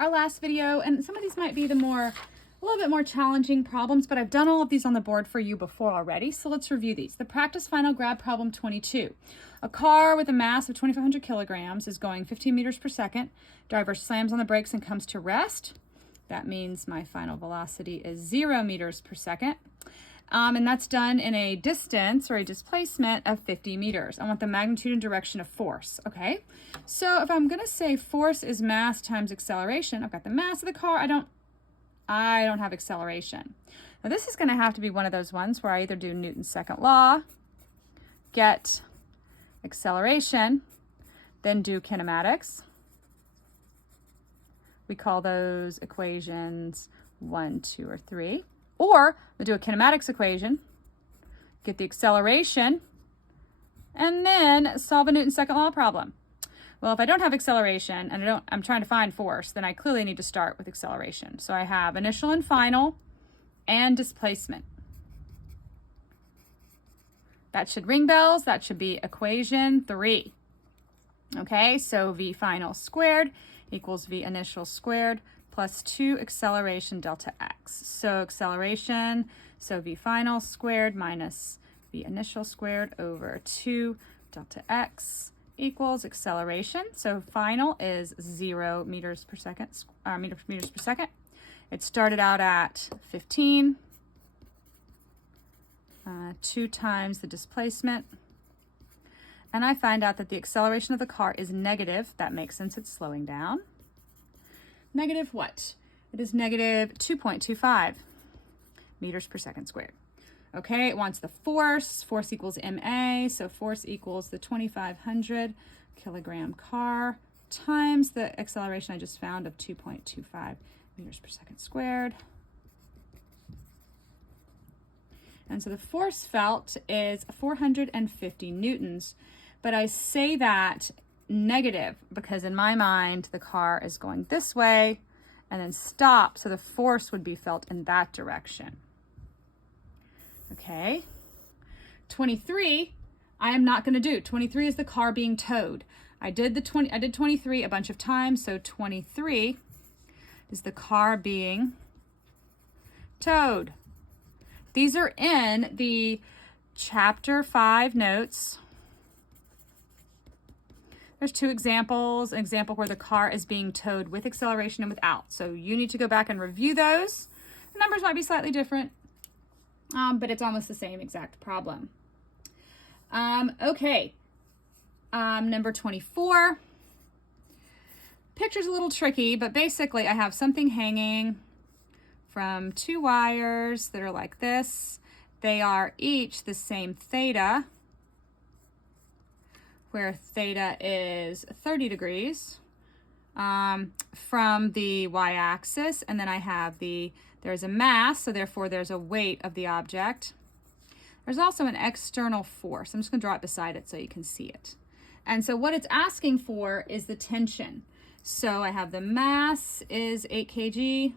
our last video, and some of these might be a little bit more challenging problems, but I've done all of these on the board for you before already, so let's review these. The practice final grab problem 22. A car with a mass of 2,500 kilograms is going 15 meters per second. Driver slams on the brakes and comes to rest. That means my final velocity is 0 meters per second. And that's done in a distance or a displacement of 50 meters. I want the magnitude and direction of force, okay? So if I'm gonna say force is mass times acceleration, I've got the mass of the car, I don't have acceleration. Now this is gonna have to be one of those ones where I either do Newton's second law, get acceleration, then do kinematics. We call those equations 1, 2, or 3. Or we'll do a kinematics equation, get the acceleration, and then solve a Newton's second law problem. Well, if I don't have acceleration and I'm trying to find force, then I clearly need to start with acceleration. So I have initial and final and displacement. That should ring bells. That should be equation 3. Okay, so V final squared equals V initial squared plus 2 acceleration delta x. So acceleration, so V final squared minus V initial squared over 2 delta x equals acceleration. So final is 0 meters per second, meters per second. It started out at 15, 2 times the displacement. And I find out that the acceleration of the car is negative. That makes sense, it's slowing down. Negative what? It is negative 2.25 meters per second squared. Okay, it wants the force. Force equals MA, so force equals the 2,500 kilogram car times the acceleration I just found of 2.25 meters per second squared. And so the force felt is 450 newtons, but I say that negative because in my mind the car is going this way and then stop, so the force would be felt in that direction. Okay, 23 I am not going to do. 23 is the car being towed. I did 23 a bunch of times, so 23 is the car being towed. These are in the chapter 5 notes. There's 2 examples, an example where the car is being towed with acceleration and without. So you need to go back and review those. The numbers might be slightly different, but it's almost the same exact problem. Okay, number 24. Picture's a little tricky, but basically I have something hanging from 2 wires that are like this. They are each the same theta, where theta is 30 degrees from the y-axis, and then I have there's a mass, so therefore there's a weight of the object. There's also an external force. I'm just going to draw it beside it so you can see it. And so what it's asking for is the tension. So I have the mass is 8 kg.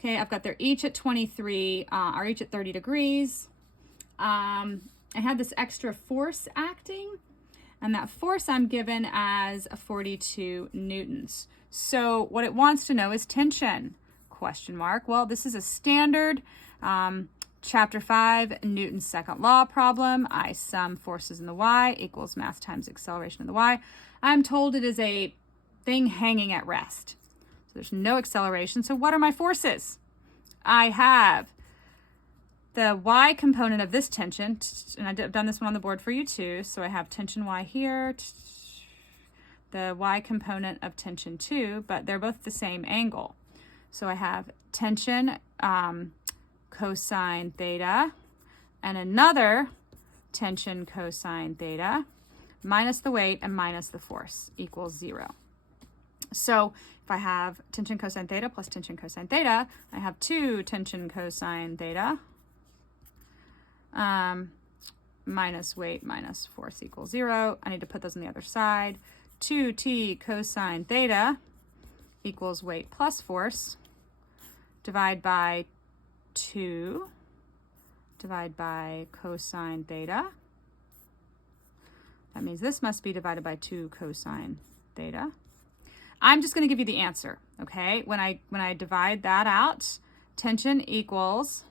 Okay, I've got they're each at 23, are each at 30 degrees. I had this extra force acting, and that force I'm given as 42 newtons. So what it wants to know is tension, question mark. Well, this is a standard chapter 5 Newton's second law problem. I sum forces in the y equals mass times acceleration in the y. I'm told it is a thing hanging at rest. So there's no acceleration. So what are my forces? I have the y component of this tension, and I've done this one on the board for you too, so I have tension y here, the y component of tension 2, but they're both the same angle. So I have tension cosine theta and another tension cosine theta minus the weight and minus the force equals 0. So if I have tension cosine theta plus tension cosine theta, I have 2 tension cosine theta minus weight minus force equals 0. I need to put those on the other side. 2t cosine theta equals weight plus force. Divide by 2. Divide by cosine theta. That means this must be divided by 2 cosine theta. I'm just going to give you the answer, okay? When I divide that out, tension equals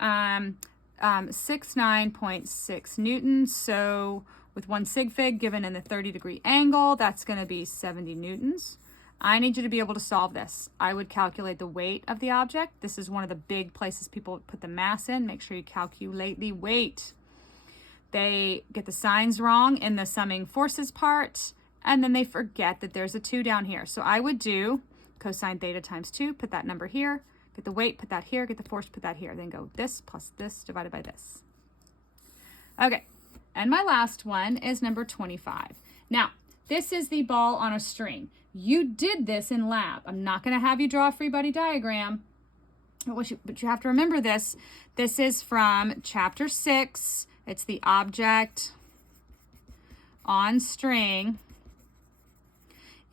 69.6 newtons. So with 1 sig fig given in the 30-degree angle, that's going to be 70 newtons. I need you to be able to solve this. I would calculate the weight of the object. This is one of the big places people put the mass in. Make sure you calculate the weight. They get the signs wrong in the summing forces part, and then they forget that there's a 2 down here. So I would do cosine theta times 2, put that number here, get the weight, put that here, get the force, put that here, then go this plus this divided by this. Okay, and my last one is number 25. Now, this is the ball on a string. You did this in lab. I'm not going to have you draw a free body diagram, but you have to remember this. This is from chapter 6. It's the object on string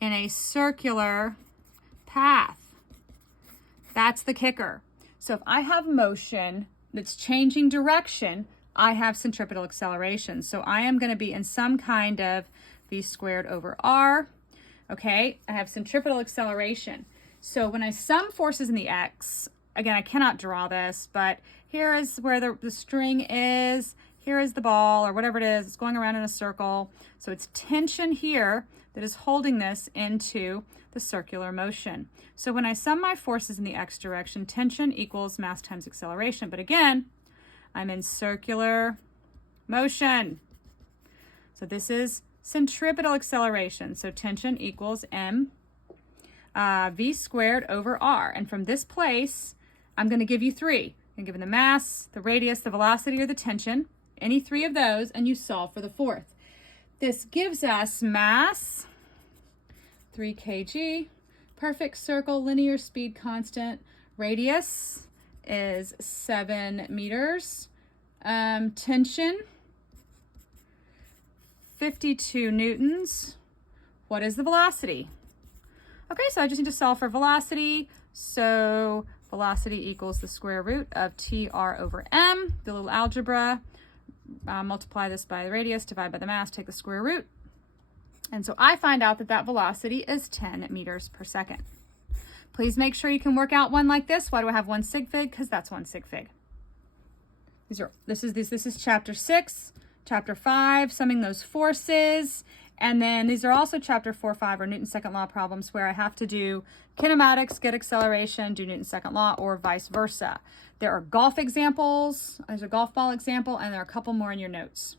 in a circular path. That's the kicker. So if I have motion that's changing direction, I have centripetal acceleration. So I am going to be in some kind of v squared over r. Okay, I have centripetal acceleration. So when I sum forces in the x, again, I cannot draw this, but here is where the string is. Here is the ball, or whatever it is. It's going around in a circle. So it's tension here that is holding this into the circular motion. So when I sum my forces in the x direction, tension equals mass times acceleration. But again, I'm in circular motion. So this is centripetal acceleration. So tension equals m v squared over r. And from this place, I'm going to give you 3. I'm given the mass, the radius, the velocity, or the tension, any 3 of those, and you solve for the 4th. This gives us mass, 3 kg, perfect circle, linear speed constant, radius is 7 meters, tension, 52 newtons. What is the velocity? Okay, so I just need to solve for velocity. So velocity equals the square root of TR over M, the little algebra. Multiply this by the radius, divide by the mass, take the square root. And so I find out that that velocity is 10 meters per second. Please make sure you can work out one like this. Why do I have 1 sig fig? Because that's 1 sig fig. This is chapter 6, chapter 5, summing those forces. And then these are also chapter 4, 5, or Newton's second law problems where I have to do kinematics, get acceleration, do Newton's second law, or vice versa. There are golf examples. There's a golf ball example, and there are a couple more in your notes.